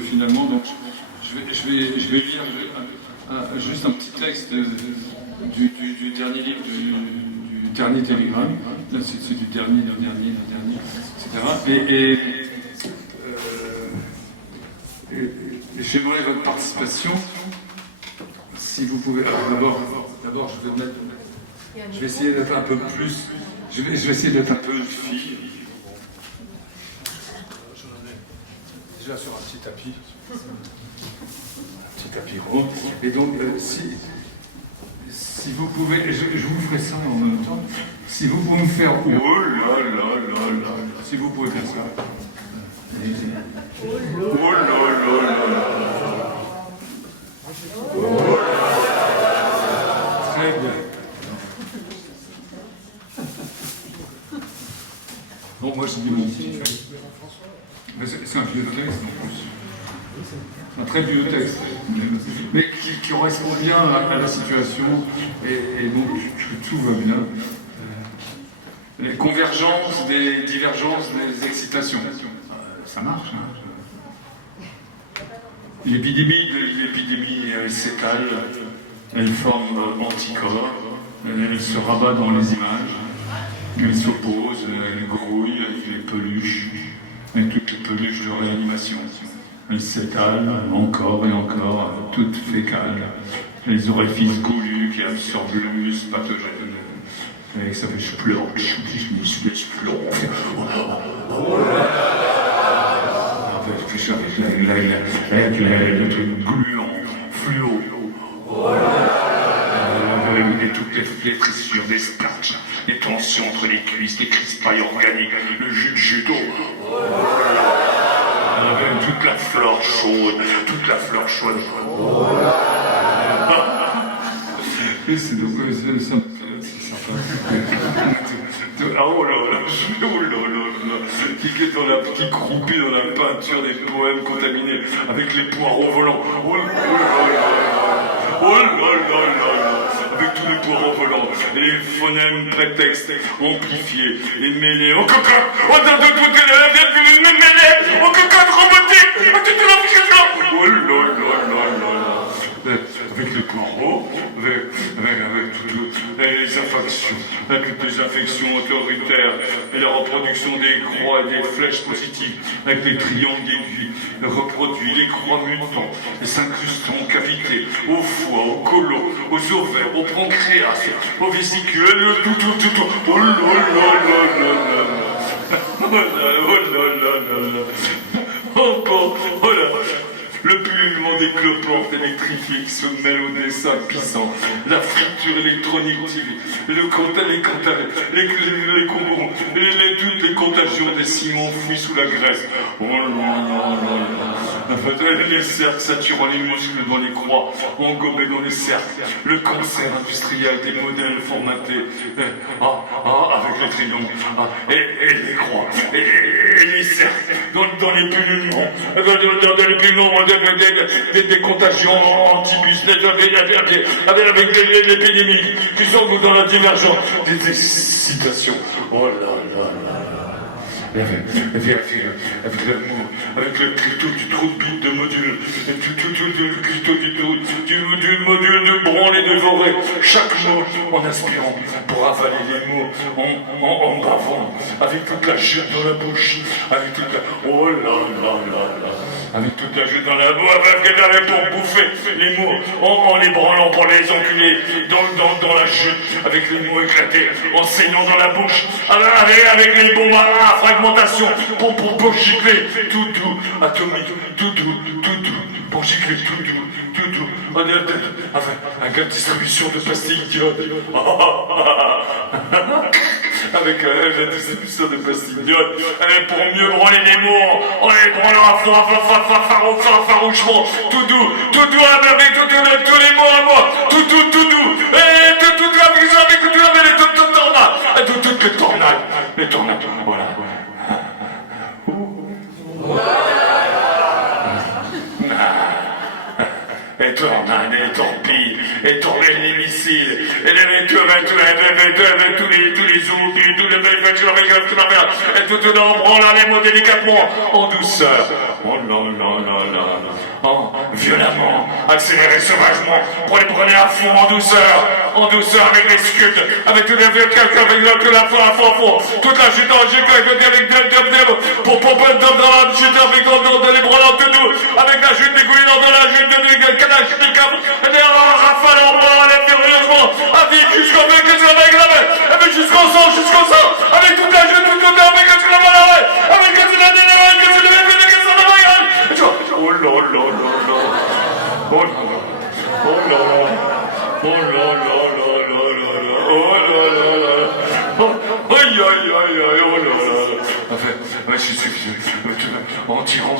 finalement, donc je vais lire juste un petit texte du dernier livre du dernier télégramme. Là, c'est du dernier, etc. J'aimerais votre participation. Si vous pouvez. D'abord, je vais essayer d'être un peu plus. Je vais essayer d'être un peu une fille. Déjà sur un petit tapis. Un petit tapis rond. Et donc, si vous pouvez. Je vous ferai ça en même temps. Si vous pouvez me faire. Oh là là là là. Si vous pouvez faire ça. Oh là là là là. Très bien. Bon, moi je dis mon petit. Mais c'est un vieux texte en plus. Un très vieux texte. Mais qui correspond bien à la situation et donc que tout va bien. Les convergences, des divergences, des excitations. Ça marche, hein. L'épidémie s'étale, elle forme anticorps, elle se rabat dans les images, elle s'oppose, elle grouille avec les peluches, avec toutes les peluches de réanimation. Elle s'étale encore et encore, toute fécale, les orifices goulus qui absorbent le muscle pathogène. Et ça fait splorch, avec le truc gluant, fluo, avec toutes les flétrissures, des starches, les tensions entre les cuisses, les crispailles organiques, le jus de judo. Avec toute la fleur chaude. Et c'est sympa. Oh là là, qui croupit dans la peinture des poèmes contaminés avec les poireaux volants. Oh là là, avec tous les poireaux volants, et les phonèmes prétextes amplifiés et mêlés. Oh cocotte, oh avec les poireaux, avec les infections, avec les infections autoritaires, et la reproduction des croix et des flèches positives, avec les triangles d'aiguilles, reproduit les croix mutants, et s'incrustant aux cavités, au foie, au côlon, aux ovaires, au pancréas, aux vésicules, tout. Oh là là là là. Oh là. Le pullulement des cloportes électrifiques se mêle au dessin pissant, la friture électronique, les combons, toutes les contagions des ciments enfouis sous la graisse. Oh là là. Les cercles saturant les muscles dans les croix, engobés dans les cercles, le cancer industriel des modèles formatés, avec les triangles, et les croix, et les cercles, dans les pullulements, dans les pullulements, des contagions antibus, avec l'épidémie, qui sont dans la divergence, des excitations. Oh là là là. Avec l'amour, avec le clito du trou de bite de module, le clito du module de branle et dévoré, chaque mot en aspirant pour avaler les mots, en bavant, avec toute la chute dans la bouche, avec toute la... Oh là là là là. Avec toute la chute dans la bouche, avec pour bouffer les mots, en les branlant pour les enculer dans la chute, avec les mots éclatés, en saignant dans la bouche, avec les bombes à fragmentation, pour gicler tout doux, atomique, tout doux, pour gicler tout doux, avec la distribution de pastilles d'iode. Avec la distribution de pastilles d'iode, pour mieux branler les mots, en les branlant farouchement, tout doux, avec tous les mots à moi, tout doux, et toute la vision avec toutes les tornades, voilà. Et tornades, et torpilles, et tornades, les missiles, et les tous les zombies, et tout en branlant les mots délicatement, en douceur. Oh là là là là. Oh, violemment, accélérez sauvagement, prenez à fond en douceur avec les sculptes, avec tout le vieux calque, avec la foi à fond, toute la chute en chute, avec pour dans la chute, avec les bras tout doux, avec la chute des couilles dans la chute la chute des câbles, et bien rafale en bras, allez furieusement, avec jusqu'au bec, avec jusqu'au sang, avec toute la chute, tout côté, avec avec oh là là là là. Oh là là. Oh là là. Oh là là là là là là. Oh là là là. Aïe aïe aïe aïe. Oh là là. Enfin, en tirant,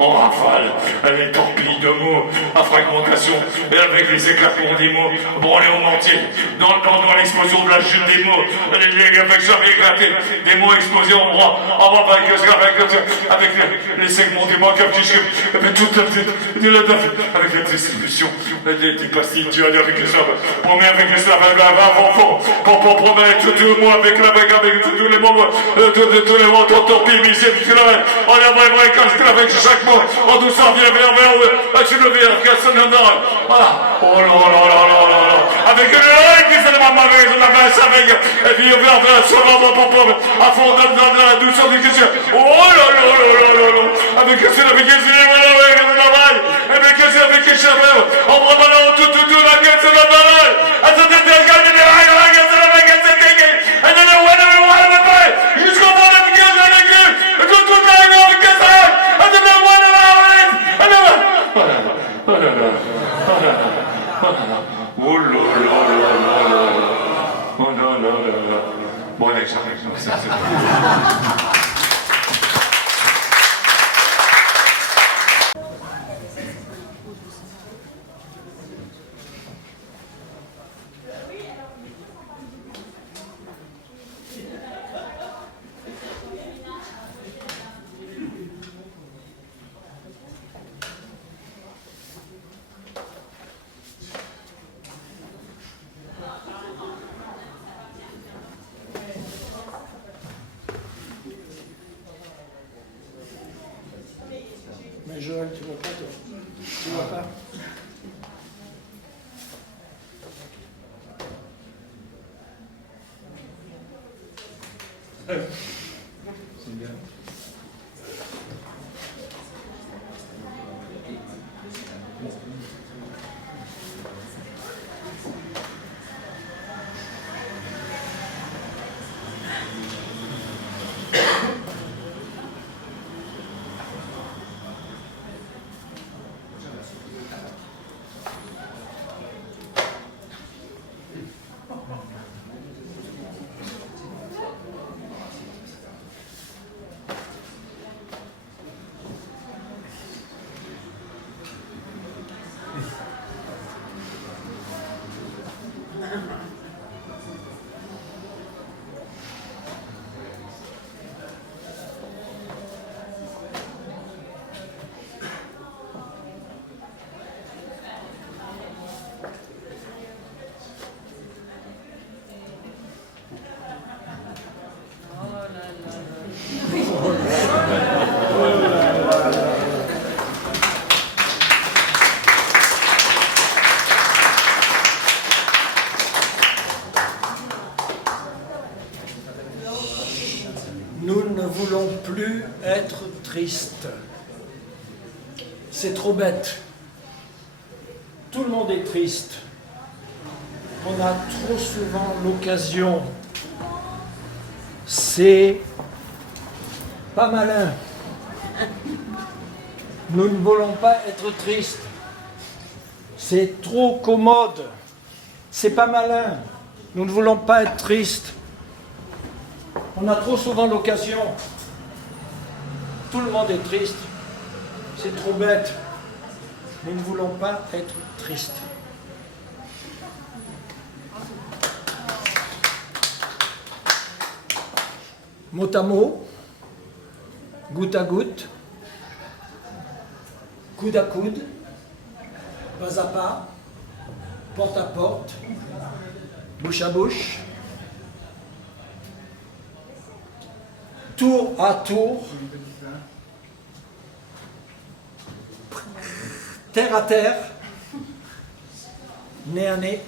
en rafale, les torpilles de mots, à fragmentation, et avec les éclatements des mots, branlés au mortier, dans l'explosion de la chute des mots, avec ça éclaté, des mots explosés en bras, avec les segments des mots comme avec toute avec la distribution, des pastilles avec les slaves, premier avec les slaves, pour promettre tout le monde avec tous les mots, tous les mots, torpilles, missiles, on est vrai, avec chaque mot, en douceur, bien vers, tu le verres, voilà, oh là là là là là, avec le qui fait de ma mauvaise, la main, et puis on vers, à fond, dans la douceur du question, oh là là là là là, avec les avec les chaveurs, en préparant tout, la gueule, c'est la balle, attendez, jusqu'au bout de la gueule, avec eux, tout avec oh là là. Bon, allez, j'arrête. Mais Joël, tu vois pas, toi? Tu vois pas? C'est bien. Nous ne voulons plus être tristes. C'est trop bête. Tout le monde est triste. On a trop souvent l'occasion. C'est pas malin. Nous ne voulons pas être tristes. C'est trop commode. C'est pas malin. Nous ne voulons pas être tristes. On a trop souvent l'occasion. Tout le monde est triste. C'est trop bête. Nous ne voulons pas être tristes. Mot à mot, goutte à goutte, coude à coude, pas à pas, porte à porte, bouche à bouche, tour à tour, terre à terre, nez à nez,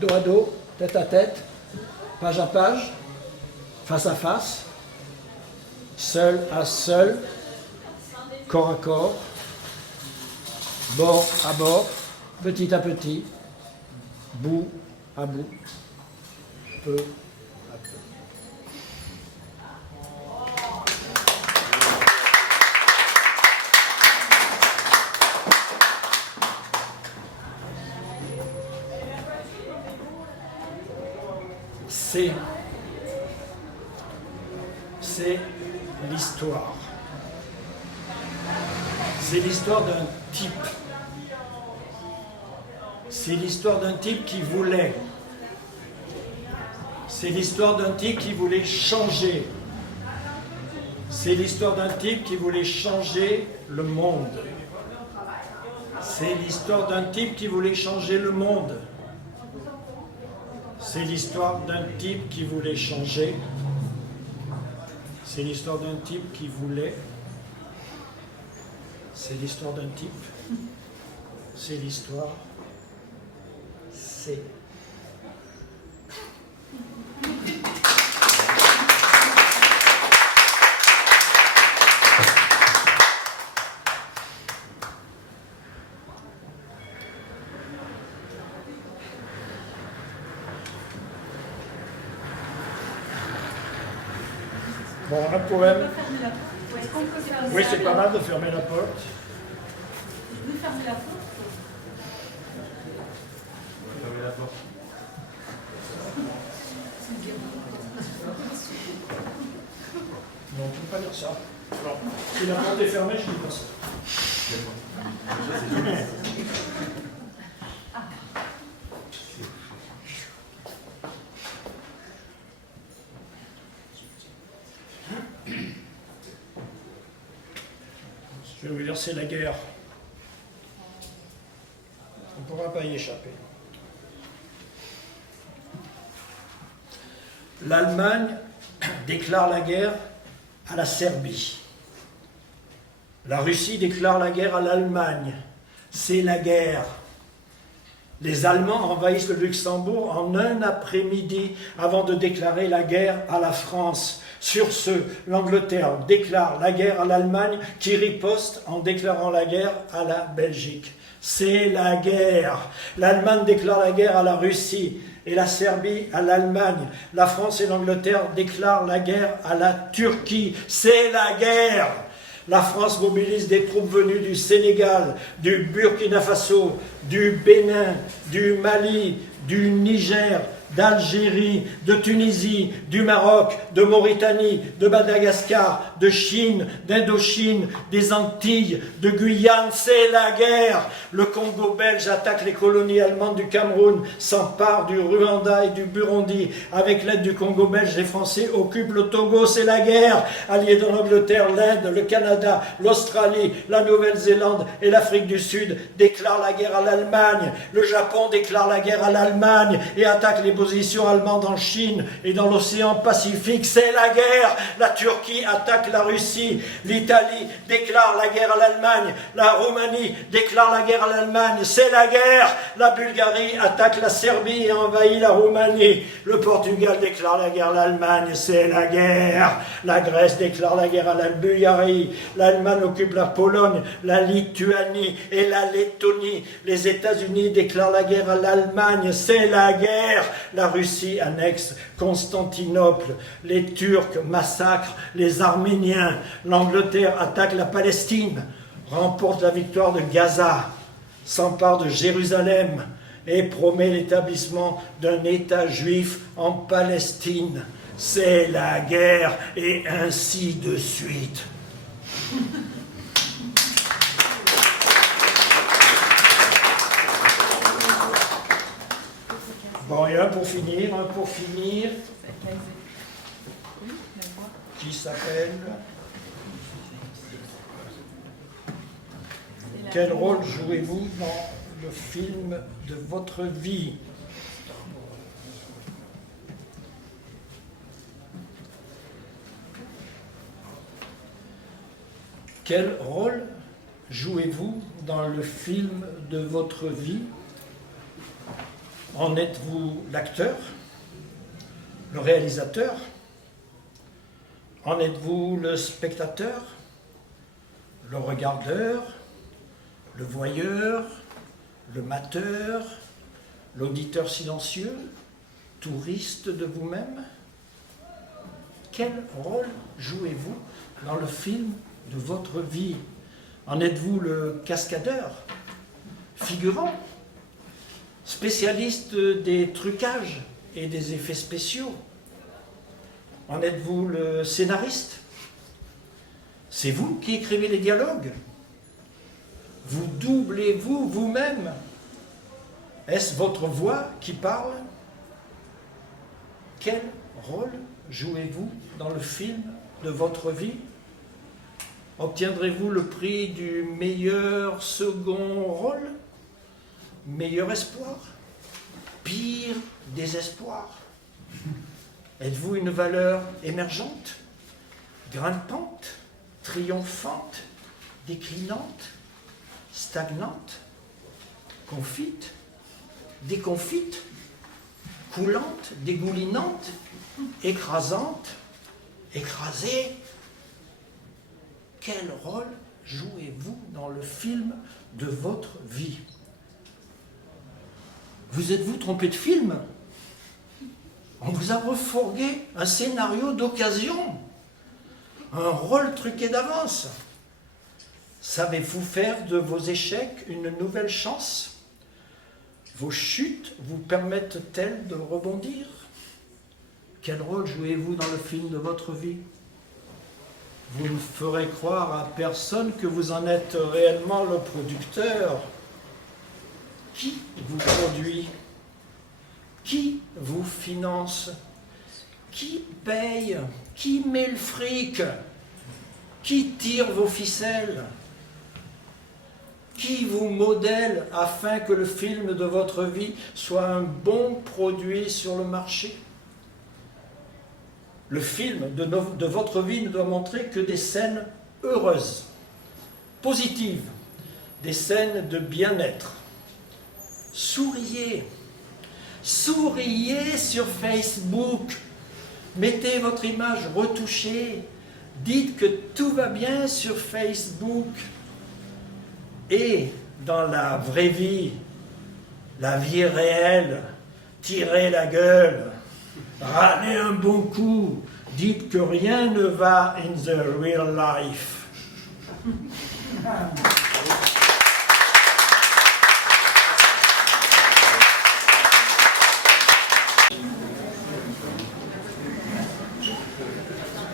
dos à dos, tête à tête, page à page, face à face, seul à seul, corps à corps, bord à bord, petit à petit, bout à bout, peu à peu. C'est l'histoire. C'est l'histoire d'un type. C'est l'histoire d'un type qui voulait. C'est l'histoire d'un type qui voulait changer. C'est l'histoire d'un type qui voulait changer le monde. C'est l'histoire d'un type qui voulait changer le monde. C'est l'histoire d'un type qui voulait changer. C'est l'histoire d'un type qui voulait. C'est l'histoire d'un type. C'est l'histoire. C'est. Bon, un poème. Oui, c'est pas mal de fermer la porte. Je peux fermer la porte. Fermez la porte. Non, on ne peut pas dire ça. Alors, si la porte est fermée, je dis pas ça. Je vais vous dire, c'est la guerre. On ne pourra pas y échapper. L'Allemagne déclare la guerre à la Serbie. La Russie déclare la guerre à l'Allemagne. C'est la guerre. Les Allemands envahissent le Luxembourg en un après-midi avant de déclarer la guerre à la France. Sur ce, l'Angleterre déclare la guerre à l'Allemagne qui riposte en déclarant la guerre à la Belgique. C'est la guerre. L'Allemagne déclare la guerre à la Russie et la Serbie à l'Allemagne. La France et l'Angleterre déclarent la guerre à la Turquie. C'est la guerre. La France mobilise des troupes venues du Sénégal, du Burkina Faso, du Bénin, du Mali, du Niger, d'Algérie, de Tunisie, du Maroc, de Mauritanie, de Madagascar, de Chine, d'Indochine, des Antilles, de Guyane. C'est la guerre. Le Congo belge attaque les colonies allemandes du Cameroun, s'empare du Rwanda et du Burundi. Avec l'aide du Congo belge, les Français occupent le Togo. C'est la guerre. Alliés de l'Angleterre, l'Inde, le Canada, l'Australie, la Nouvelle-Zélande et l'Afrique du Sud déclarent la guerre à l'Allemagne. Le Japon déclare la guerre à l'Allemagne et attaque les positions allemandes en Chine et dans l'océan Pacifique. C'est la guerre. La Turquie attaque la Russie. L'Italie déclare la guerre à l'Allemagne. La Roumanie déclare la guerre à l'Allemagne. C'est la guerre. La Bulgarie attaque la Serbie et envahit la Roumanie. Le Portugal déclare la guerre à l'Allemagne. C'est la guerre. La Grèce déclare la guerre à la Bulgarie. L'Allemagne occupe la Pologne, la Lituanie et la Lettonie. Les États-Unis déclarent la guerre à l'Allemagne. C'est la guerre. La Russie annexe Constantinople. Les Turcs massacrent les Arméniens. L'Angleterre attaque la Palestine, remporte la victoire de Gaza, s'empare de Jérusalem et promet l'établissement d'un État juif en Palestine. C'est la guerre et ainsi de suite. Bon, et un pour finir, qui s'appelle « Quel rôle jouez-vous dans le film de votre vie ?» Quel rôle jouez-vous dans le film de votre vie? En êtes-vous l'acteur, le réalisateur? En êtes-vous le spectateur, le regardeur, le voyeur, le mateur, l'auditeur silencieux, touriste de vous-même? Quel rôle jouez-vous dans le film de votre vie? En êtes-vous le cascadeur, figurant, spécialiste des trucages et des effets spéciaux? En êtes-vous le scénariste? C'est vous qui écrivez les dialogues? Vous doublez-vous vous-même? Est-ce votre voix qui parle? Quel rôle jouez-vous dans le film de votre vie? Obtiendrez-vous le prix du meilleur second rôle? Meilleur espoir? Pire désespoir? Êtes-vous une valeur émergente, grimpante, triomphante, déclinante, stagnante, confite, déconfite, coulante, dégoulinante, écrasante, écrasée? Quel rôle jouez-vous dans le film de votre vie? Vous êtes-vous trompé de film? On vous a refourgué un scénario d'occasion, un rôle truqué d'avance. Savez-vous faire de vos échecs une nouvelle chance? Vos chutes vous permettent-elles de rebondir? Quel rôle jouez-vous dans le film de votre vie? Vous ne ferez croire à personne que vous en êtes réellement le producteur. Qui vous produit? Qui vous finance? Qui paye? Qui met le fric? Qui tire vos ficelles? Qui vous modèle afin que le film de votre vie soit un bon produit sur le marché? Le film de votre vie ne doit montrer que des scènes heureuses, positives, des scènes de bien-être. Souriez, souriez sur Facebook, mettez votre image retouchée, dites que tout va bien sur Facebook. Et dans la vraie vie, la vie réelle, tirez la gueule, râlez un bon coup, dites que rien ne va in the real life.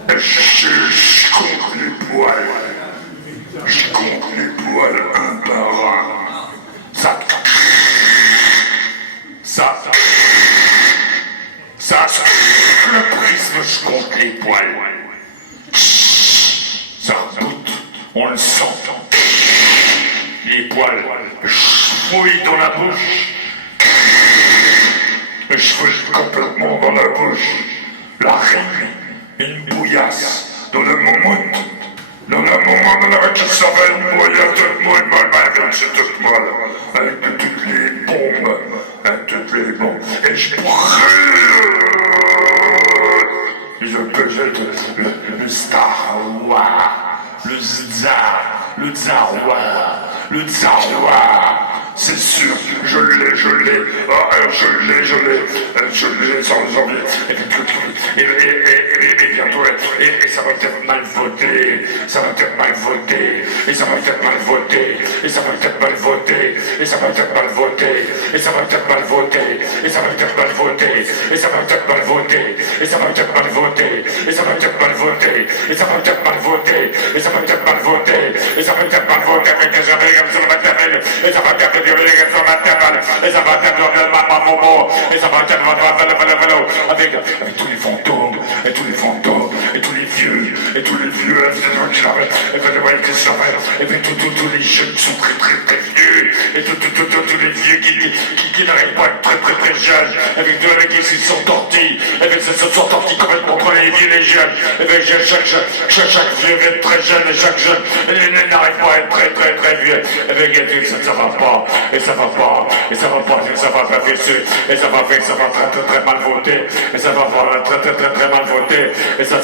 Je compte les poils. Je compte les poils un par un. Ça. Le prisme, je compte les poils. Ça reboute, on le sent. Les poils, je fouille dans la bouche. Je fouille complètement dans la bouche. La reine, une bouillasse dans le moumoute. Dans le moment qui s'appelle une bouillasse de moi, une balle avec cette moelle, avec toutes les bombes, toutes les bombes. Et je brûle. Je peux jeter le Star Wars, le Tsar, c'est sûr, je l'ai, je l'ai sans envie, et bientôt, et ça va être mal voté, et ça va être mal voté, et ça va être mal voté, et ça va être mal voté, et ça va être mal voté, et ça va être mal voté, et ça va être mal voté, et ça va être mal voté, et ça va être mal voté, et ça va être mal voté, et ça va être mal voté, et ça va être mal voté, et ça va être mal voté, avec les Américains sur ma table, et ça va être sur ma table, et ça va être ma momo, et ça va être avec tous les fantômes, et tous les fantômes, et tous les vieux, et tous les vieux, et puis tous les jeunes sont très vieux, et tous les vieux qui n'arrivent pas à être très jeunes, avec qui se sont tortis, avec se sont tortis complètement entre les vieux et les jeunes. Et bien, chaque vieux est très jeune et chaque jeune n'arrive pas à être très très très vieux. Et bien, ça va pas, et ça va pas, et ça va pas, et ça va pas dessus, et ça va faire que ça va très très très mal voter, et ça va très très très très mal voter, et ça va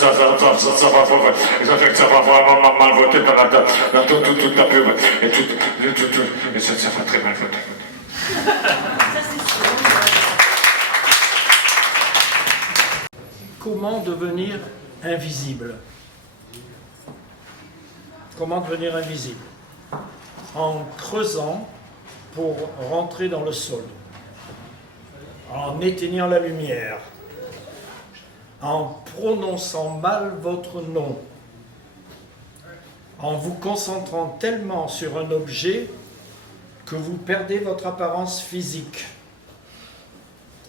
fait que ça va vraiment mal voter dans toute la pub, et ça va très mal voter. Ça, c'est sûr. Comment devenir invisible? Comment devenir invisible? En creusant pour rentrer dans le sol, en éteignant la lumière, en prononçant mal votre nom, en vous concentrant tellement sur un objet que vous perdez votre apparence physique,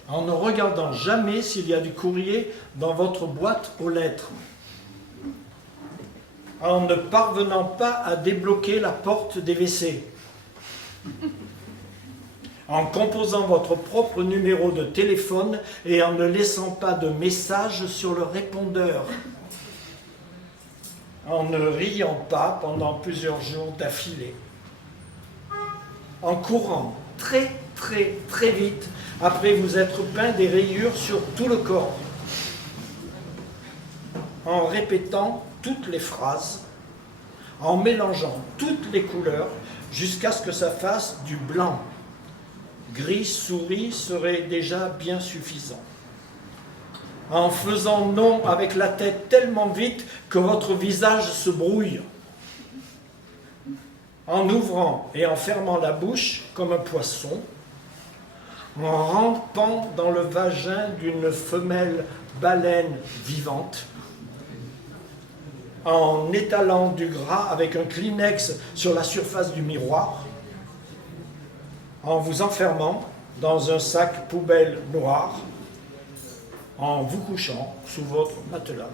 en ne regardant jamais s'il y a du courrier dans votre boîte aux lettres, en ne parvenant pas à débloquer la porte des WC, en composant votre propre numéro de téléphone et en ne laissant pas de message sur le répondeur, en ne riant pas pendant plusieurs jours d'affilée, en courant très très très vite après vous être peint des rayures sur tout le corps, en répétant toutes les phrases, en mélangeant toutes les couleurs jusqu'à ce que ça fasse du blanc. Gris souris serait déjà bien suffisant. En faisant non avec la tête tellement vite que votre visage se brouille. En ouvrant et en fermant la bouche comme un poisson. En rampant dans le vagin d'une femelle baleine vivante. En étalant du gras avec un Kleenex sur la surface du miroir. En vous enfermant dans un sac poubelle noir. En vous couchant sous votre matelas.